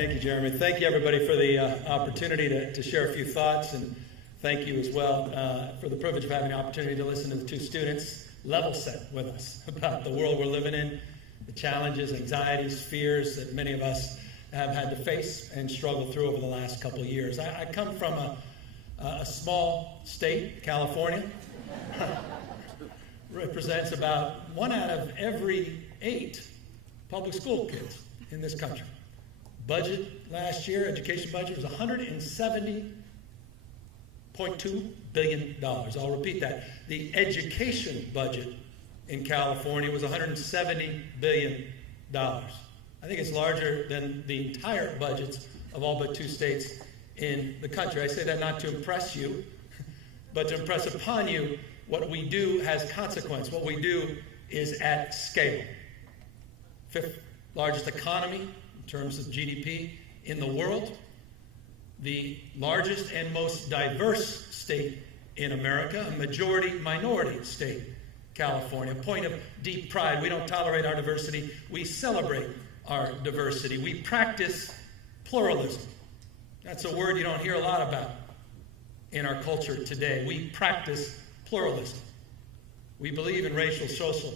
Thank you, Jeremy. Thank you, everybody, for the opportunity to share a few thoughts, and thank you as well for the privilege of having the opportunity to listen to the two students level set with us about the world we're living in, the challenges, anxieties, fears that many of us have had to face and struggle through over the last couple of years. I come from a small state, California. Represents about 1 out of every 8 public school kids in this country. Budget last year, education budget, was $170.2 billion. I'll repeat that. The education budget in California was $170 billion. I think it's larger than the entire budgets of all but 2 states in the country. I say that not to impress you, but to impress upon you what we do has consequence. What we do is at scale. 5th largest economy in terms of GDP in the world. The largest and most diverse state in America, a majority minority state, California. A point of deep pride. We don't tolerate our diversity. We celebrate our diversity. We practice pluralism. That's a word you don't hear a lot about in our culture today. We practice pluralism. We believe in racial, social,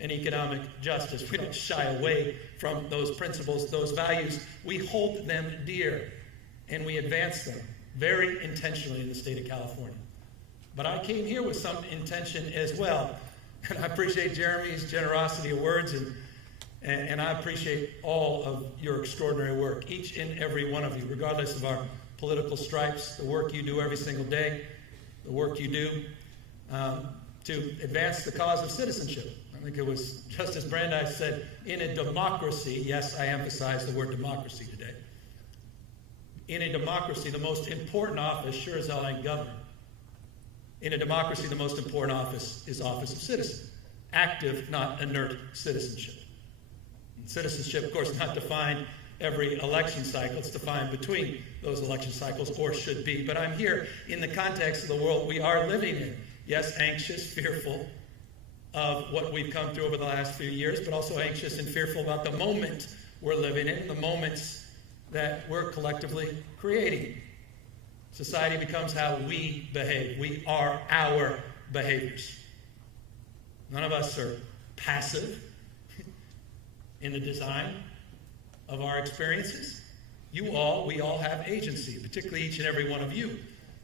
and economic justice. We don't shy away from those principles, those values. We hold them dear, and we advance them very intentionally in the state of California. But I came here with some intention as well, and I appreciate Jeremy's generosity of words, and I appreciate all of your extraordinary work, each and every one of you, regardless of our political stripes, the work you do every single day, the work you do to advance the cause of citizenship. I think it was Justice Brandeis said, in a democracy, yes, I emphasize the word democracy today. In a democracy, the most important office sure as hell ain't governor. In a democracy, the most important office is office of citizen. Active, not inert citizenship. And citizenship, of course, is not defined every election cycle. It's defined between those election cycles, or should be. But I'm here in the context of the world we are living in. Yes, anxious, fearful of what we've come through over the last few years, but also anxious and fearful about the moment we're living in, the moments that we're collectively creating. Society becomes how we behave. We are our behaviors. None of us are passive in the design of our experiences. We all have agency, particularly each and every one of you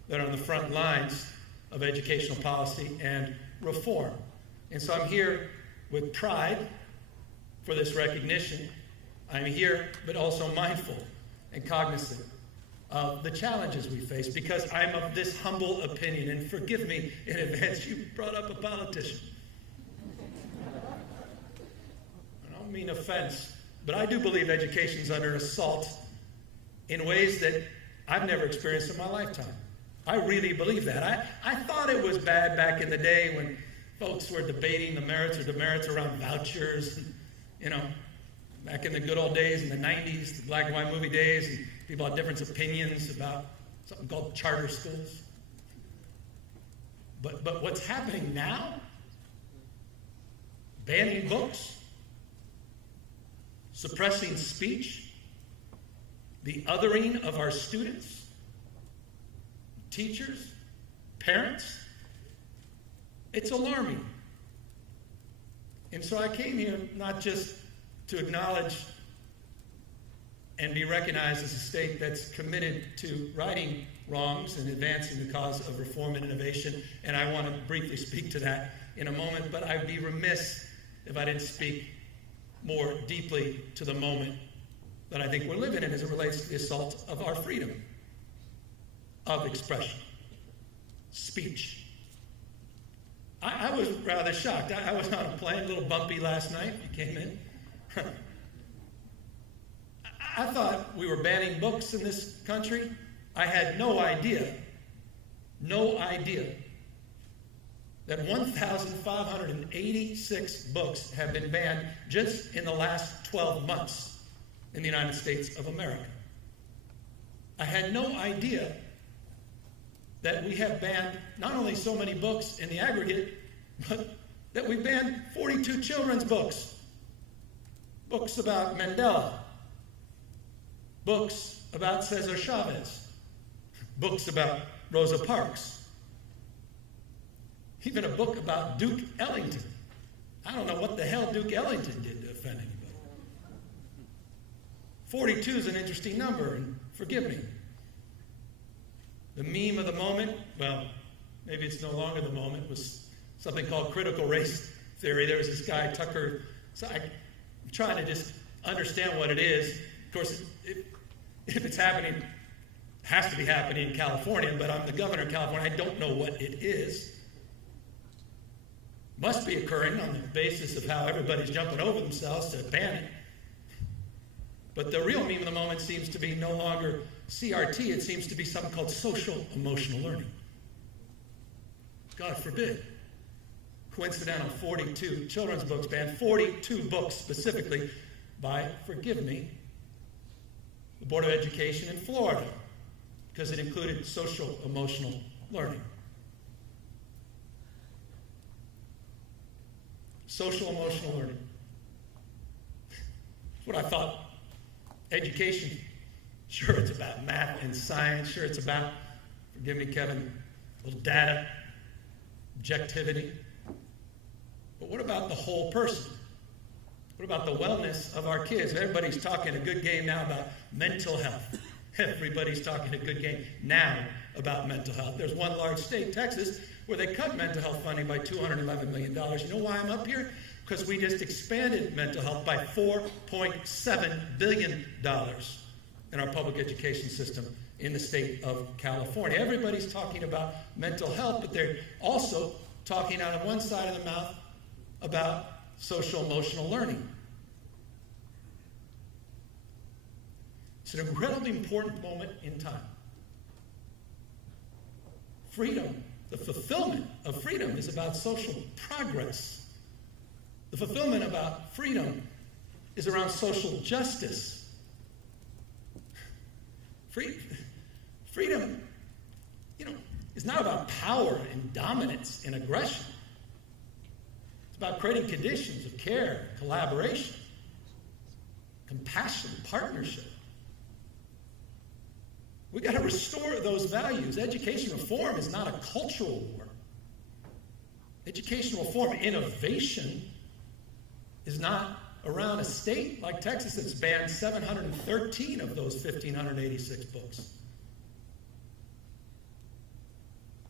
that are on the front lines of educational policy and reform. And so I'm here with pride for this recognition. I'm here, but also mindful and cognizant of the challenges we face, because I'm of this humble opinion, and forgive me in advance, you brought up a politician. I don't mean offense, but I do believe education's under assault in ways that I've never experienced in my lifetime. I really believe that. I thought it was bad back in the day when folks were debating the merits or demerits around vouchers, back in the good old days in the 90s, the black and white movie days, and people had different opinions about something called charter schools. But what's happening now? Banning books, suppressing speech, the othering of our students, teachers, parents. It's alarming. And so I came here not just to acknowledge and be recognized as a state that's committed to righting wrongs and advancing the cause of reform and innovation, and I want to briefly speak to that in a moment, but I'd be remiss if I didn't speak more deeply to the moment that I think we're living in as it relates to the assault of our freedom of expression, speech. I was rather shocked. I was on a plane, a little bumpy last night. You came in. I thought we were banning books in this country. I had no idea that 1,586 books have been banned just in the last 12 months in the United States of America. I had no idea that we have banned not only so many books in the aggregate, but that we banned 42 children's books. Books about Mandela, books about Cesar Chavez, books about Rosa Parks, even a book about Duke Ellington. I don't know what the hell Duke Ellington did to offend anybody. 42 is an interesting number, and forgive me. The meme of the moment, well, maybe it's no longer the moment, was something called critical race theory. There was this guy, Tucker. So I'm trying to just understand what it is. Of course, if it's happening, it has to be happening in California, but I'm the governor of California. I don't know what it is. Must be occurring on the basis of how everybody's jumping over themselves to ban it. But the real meme of the moment seems to be no longer CRT. It seems to be something called social emotional learning. God forbid. Coincidental, 42 children's books banned, 42 books specifically by, forgive me, the Board of Education in Florida, because it included social emotional learning. Social emotional learning. That's what I thought. Education, sure, it's about math and science. Sure, it's about, forgive me, Kevin, a little data, objectivity. But what about the whole person? What about the wellness of our kids? Everybody's talking a good game now about mental health. Everybody's talking a good game now about mental health. There's one large state, Texas, where they cut mental health funding by $211 million. You know why I'm up here? Because we just expanded mental health by $4.7 billion in our public education system in the state of California. Everybody's talking about mental health, but they're also talking out of one side of the mouth about social emotional learning. It's an incredibly important moment in time. Freedom, the fulfillment of freedom is about social progress. The fulfillment about freedom is around social justice. Freedom, is not about power and dominance and aggression. It's about creating conditions of care, collaboration, compassion, partnership. We've got to restore those values. Education reform is not a cultural war. Education reform, innovation, is not around a state like Texas that's banned 713 of those 1,586 books.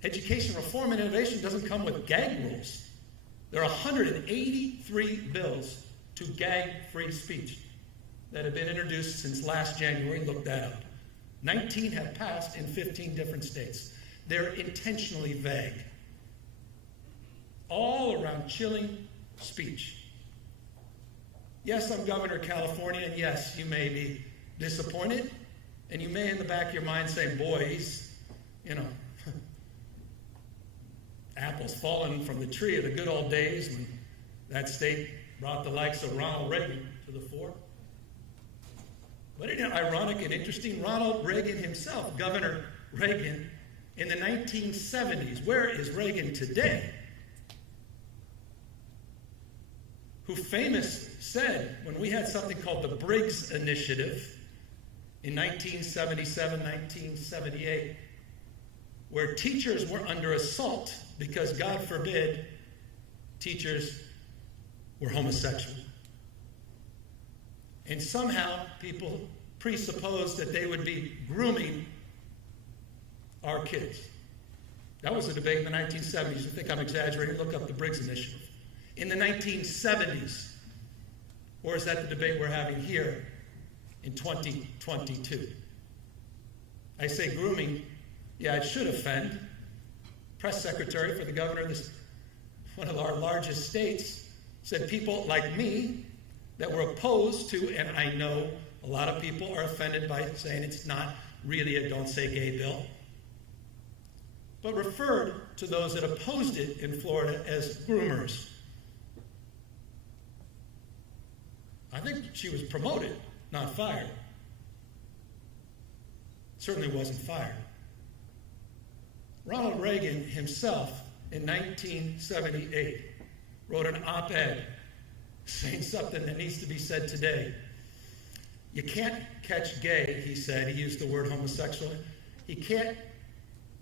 Education reform and innovation doesn't come with gag rules. There are 183 bills to gag free speech that have been introduced since last January. Look that up. 19 have passed in 15 different states. They're intentionally vague. All around chilling speech. Yes, I'm governor of California, and yes, you may be disappointed, and you may in the back of your mind say, boy, he's, apples falling from the tree of the good old days when that state brought the likes of Ronald Reagan to the fore. But isn't it ironic and interesting? Ronald Reagan himself, Governor Reagan, in the 1970s, where is Reagan today? Who said, when we had something called the Briggs Initiative in 1977, 1978, where teachers were under assault because, God forbid, teachers were homosexual. And somehow people presupposed that they would be grooming our kids. That was a debate in the 1970s. You think I'm exaggerating? Look up the Briggs Initiative. In the 1970s, or is that the debate we're having here in 2022? I say grooming, yeah, it should offend. Press secretary for the governor of this, one of our largest states, said people like me that were opposed to, and I know a lot of people are offended by saying it's not really a don't say gay bill, but referred to those that opposed it in Florida as groomers. I think she was promoted, not fired. Certainly wasn't fired. Ronald Reagan himself, in 1978, wrote an op-ed saying something that needs to be said today. You can't catch gay, he said. He used the word homosexual. You can't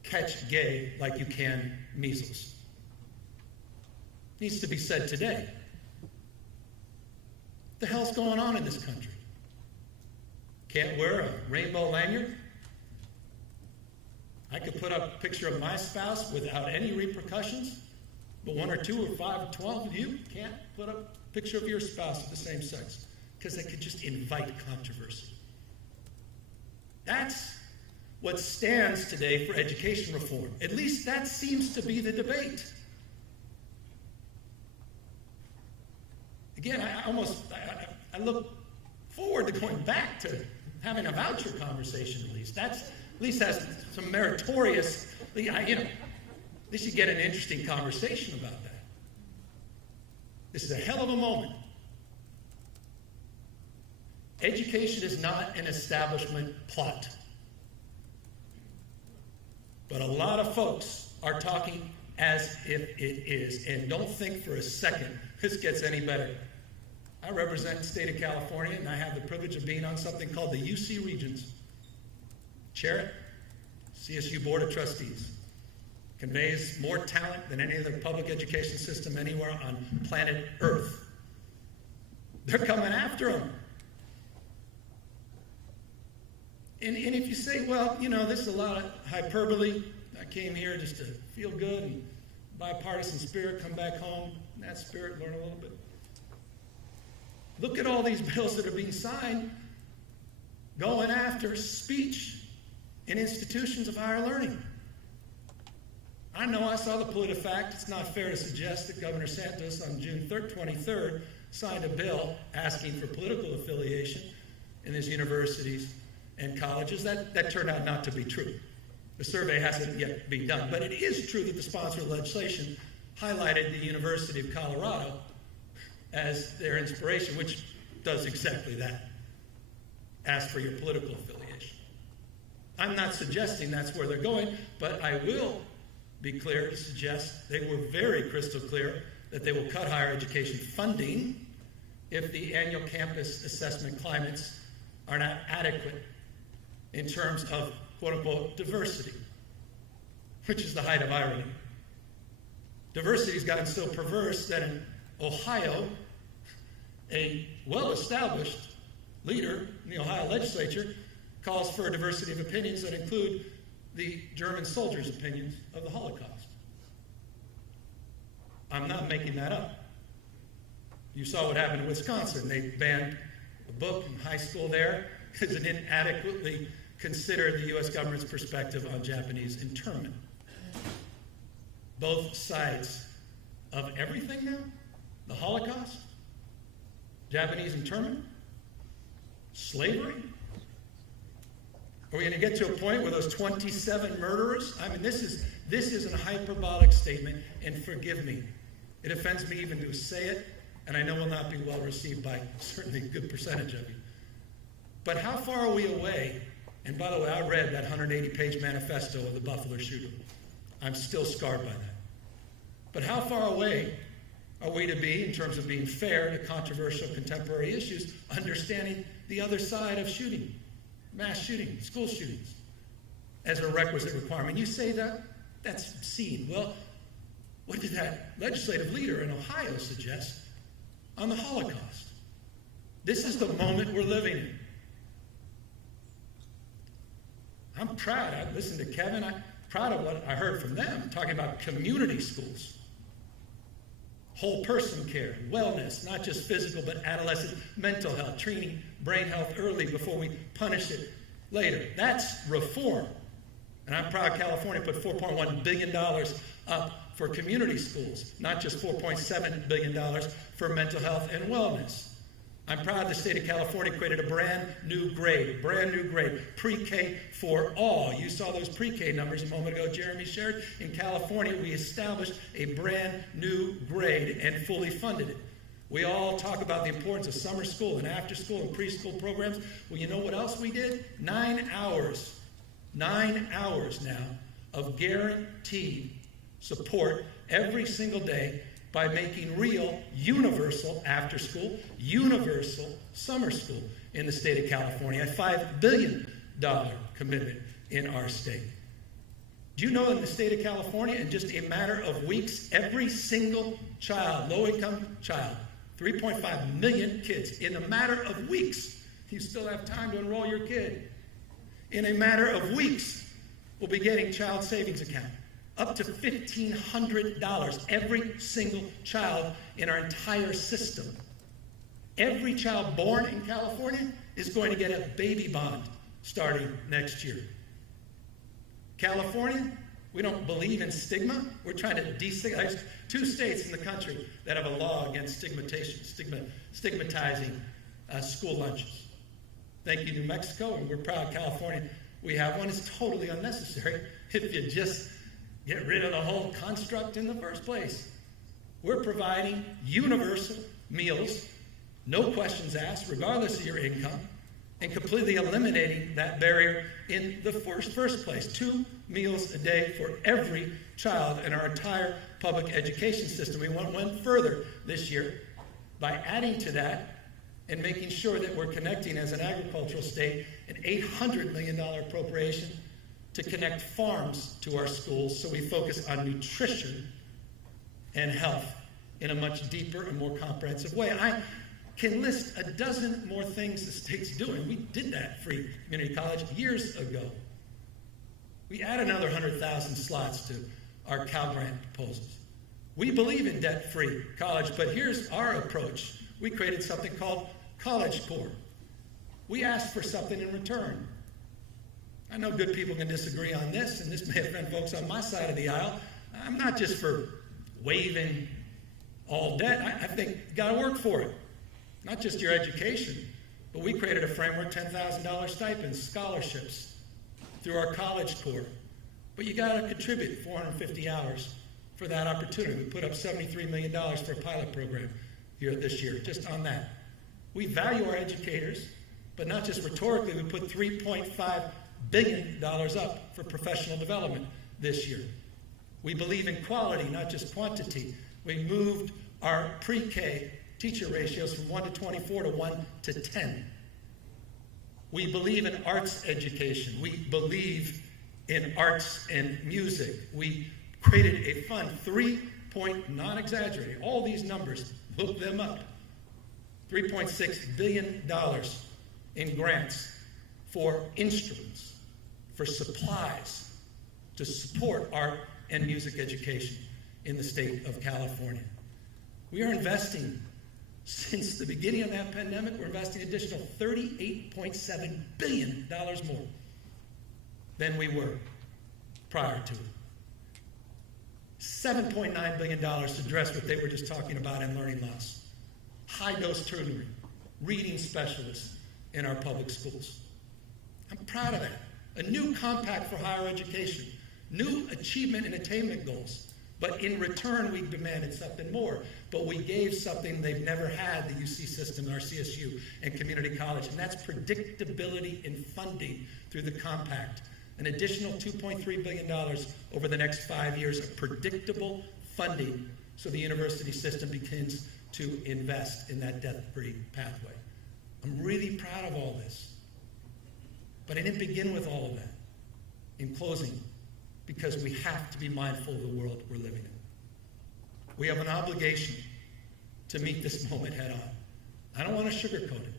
catch gay like you can measles. Needs to be said today. What the hell's going on in this country? Can't wear a rainbow lanyard? I could put up a picture of my spouse without any repercussions, but 1 or 2 or 5 or 12 of you can't put up a picture of your spouse of the same sex, because that could just invite controversy. That's what stands today for education reform. At least that seems to be the debate. Again, I look forward to going back to having a voucher conversation at least. That's at least has some meritorious, at least you get an interesting conversation about that. This is a hell of a moment. Education is not an establishment plot. But a lot of folks are talking as if it is. And don't think for a second this gets any better. I represent the state of California, and I have the privilege of being on something called the UC Regents. Chair it, CSU Board of Trustees. Conveys more talent than any other public education system anywhere on planet Earth. They're coming after them. And if you say, well, this is a lot of hyperbole. I came here just to feel good and bipartisan spirit, come back home, in that spirit, learn a little bit. Look at all these bills that are being signed going after speech in institutions of higher learning. I know I saw the PolitiFact. It's not fair to suggest that Governor Santos on June 23rd signed a bill asking for political affiliation in these universities and colleges. That turned out not to be true. The survey hasn't yet been done. But it is true that the sponsor of legislation highlighted the University of Colorado as their inspiration, which does exactly that. Ask for your political affiliation. I'm not suggesting that's where they're going, but I will be clear to suggest they were very crystal clear that they will cut higher education funding if the annual campus assessment climates are not adequate in terms of quote-unquote diversity, which is the height of irony. Diversity has gotten so perverse that in Ohio, a well-established leader in the Ohio legislature calls for a diversity of opinions that include the German soldiers' opinions of the Holocaust. I'm not making that up. You saw what happened in Wisconsin. They banned a book in high school there because it didn't adequately consider the U.S. government's perspective on Japanese internment. Both sides of everything now? The Holocaust? Japanese internment? Slavery? Are we going to get to a point where those 27 murderers? I mean, this is a hyperbolic statement, and forgive me. It offends me even to say it, and I know will not be well received by certainly a good percentage of you. But how far are we away? And by the way, I read that 180-page manifesto of the Buffalo shooter. I'm still scarred by that. But how far away are we to be, in terms of being fair to controversial contemporary issues, understanding the other side of shooting, mass shooting, school shootings, as a requisite requirement? You say that's obscene. Well, what did that legislative leader in Ohio suggest on the Holocaust? This is the moment we're living in. I'm proud. I listened to Kevin. I'm proud of what I heard from them, talking about community schools. Whole person care, wellness, not just physical, but adolescent mental health, treating brain health early before we punish it later. That's reform. And I'm proud California put $4.1 billion up for community schools, not just $4.7 billion for mental health and wellness. I'm proud the state of California created a brand new grade, pre-K for all. You saw those pre-K numbers a moment ago Jeremy shared. In California, we established a brand new grade and fully funded it. We all talk about the importance of summer school and after school and preschool programs. Well, you know what else we did? 9 hours now of guaranteed support every single day by making real universal after school, universal summer school. in the state of California, a $5 billion commitment in our state. Do you know in the state of California, in just a matter of weeks, every single child, low-income child, 3.5 million kids, in a matter of weeks, you still have time to enroll your kid. In a matter of weeks, we'll be getting child savings account, up to $1,500, every single child in our entire system. Every child born in California is going to get a baby bond starting next year. California, we don't believe in stigma. We're trying to destigmatize 2 states in the country that have a law against stigmatizing school lunches. Thank you, New Mexico, and we're proud California. We have one. It's totally unnecessary if you just get rid of the whole construct in the first place. We're providing universal meals, no questions asked, regardless of your income, and completely eliminating that barrier in the first place. 2 meals a day for every child in our entire public education system. We went further this year by adding to that and making sure that we're connecting, as an agricultural state, an $800 million appropriation to connect farms to our schools, so we focus on nutrition and health in a much deeper and more comprehensive way. And I can list a dozen more things the state's doing. We did that for community college years ago. We add another 100,000 slots to our Cal Grant proposals. We believe in debt-free college, but here's our approach. We created something called College Corps. We asked for something in return. I know good people can disagree on this, and this may offend folks on my side of the aisle. I'm not just for waiving all debt. I think you got to work for it. Not just your education, but we created a framework, $10,000 stipends, scholarships through our College Corps. But you got to contribute 450 hours for that opportunity. We put up $73 million for a pilot program here this year, just on that. We value our educators, but not just rhetorically. We put $3.5 billion up for professional development this year. We believe in quality, not just quantity. We moved our pre-K teacher ratios from 1 to 24 to 1 to 10. We believe in arts education. We believe in arts and music. We created a fund, not exaggerating, all these numbers, look them up, $3.6 billion in grants for instruments, for supplies, to support art and music education in the state of California. We are investing, since the beginning of that pandemic, we're investing an additional $38.7 billion more than we were prior to it. $7.9 billion to address what they were just talking about in learning loss. High-dose tutoring, reading specialists in our public schools. I'm proud of that. A new compact for higher education, new achievement and attainment goals. But in return, we demanded something more. But we gave something they've never had, the UC system, our CSU, and community college, and that's predictability in funding through the compact. An additional $2.3 billion over the next 5 years of predictable funding so the university system begins to invest in that debt-free pathway. I'm really proud of all this. But I didn't begin with all of that. In closing, because we have to be mindful of the world we're living in. We have an obligation to meet this moment head on. I don't want to sugarcoat it.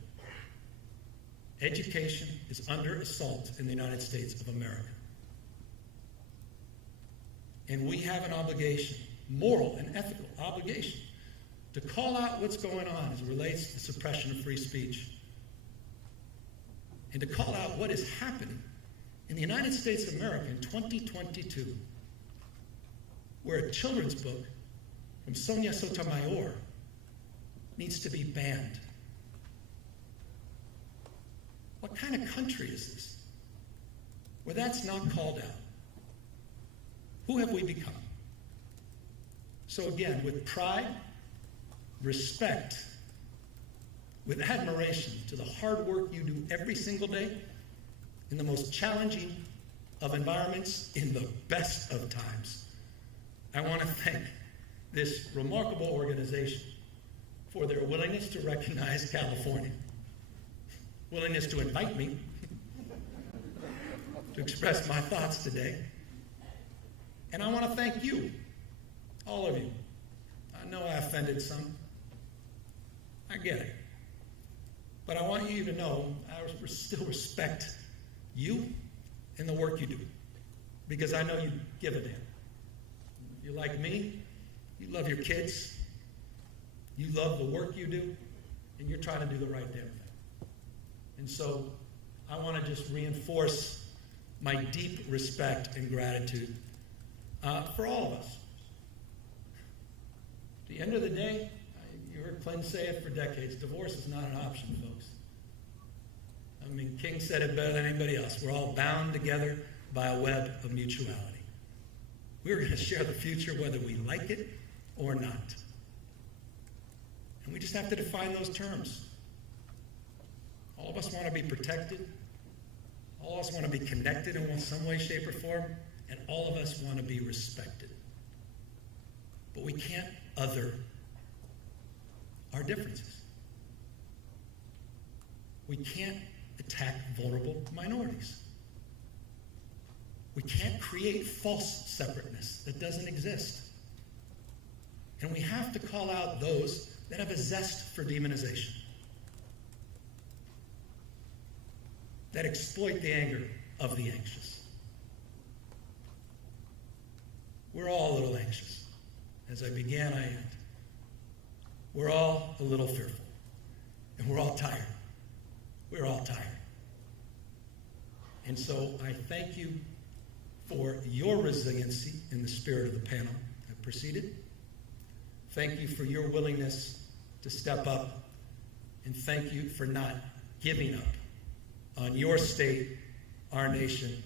Education is under assault in the United States of America. And we have an obligation, moral and ethical obligation, to call out what's going on as it relates to the suppression of free speech. And to call out what is happening in the United States of America in 2022, where a children's book from Sonia Sotomayor needs to be banned. What kind of country is this where that's not called out? Who have we become? So again, with pride, respect, with admiration to the hard work you do every single day in the most challenging of environments, in the best of times, I want to thank this remarkable organization for their willingness to recognize California willingness to invite me to express my thoughts today. And I want to thank you, all of you. I know I offended some. I get it. But I want you to know I still respect you and the work you do, because I know you give a damn. You're like me. You love your kids. You love the work you do, and you're trying to do the right damn thing. And so I want to just reinforce my deep respect and gratitude for all of us. At the end of the day, you heard Clinton say it for decades, divorce is not an option, folks. I mean, King said it better than anybody else. We're all bound together by a web of mutuality. We're going to share the future whether we like it or not. And we just have to define those terms. All of us want to be protected. All of us want to be connected in some way, shape, or form. And all of us want to be respected. But we can't other our differences. We can't attack vulnerable minorities. We can't create false separateness that doesn't exist. And we have to call out those that have a zest for demonization, that exploit the anger of the anxious. We're all a little anxious. As I began, I end. We're all a little fearful. And we're all tired. We're all tired. And so I thank you for your resiliency in the spirit of the panel that preceded. Thank you for your willingness to step up. And thank you for not giving up on your state, our nation,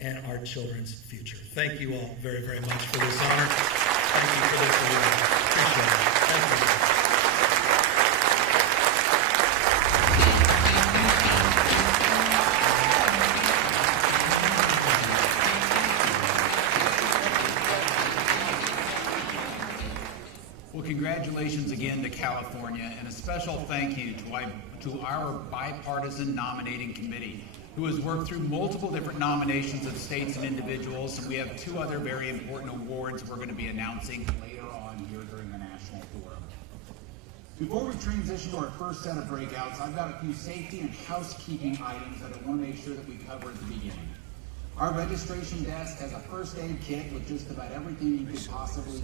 and our children's future. Thank you all very, very much for this honor. Thank you for this award. Appreciate it. Thank you. Well, congratulations again to California, and a special thank you to our bipartisan nominating committee, who has worked through multiple different nominations of states and individuals, and we have two other very important awards we're going to be announcing later on here during the National Forum. Before we transition to our first set of breakouts, I've got a few safety and housekeeping items that I want to make sure that we cover at the beginning. Our registration desk has a first aid kit with just about everything you could possibly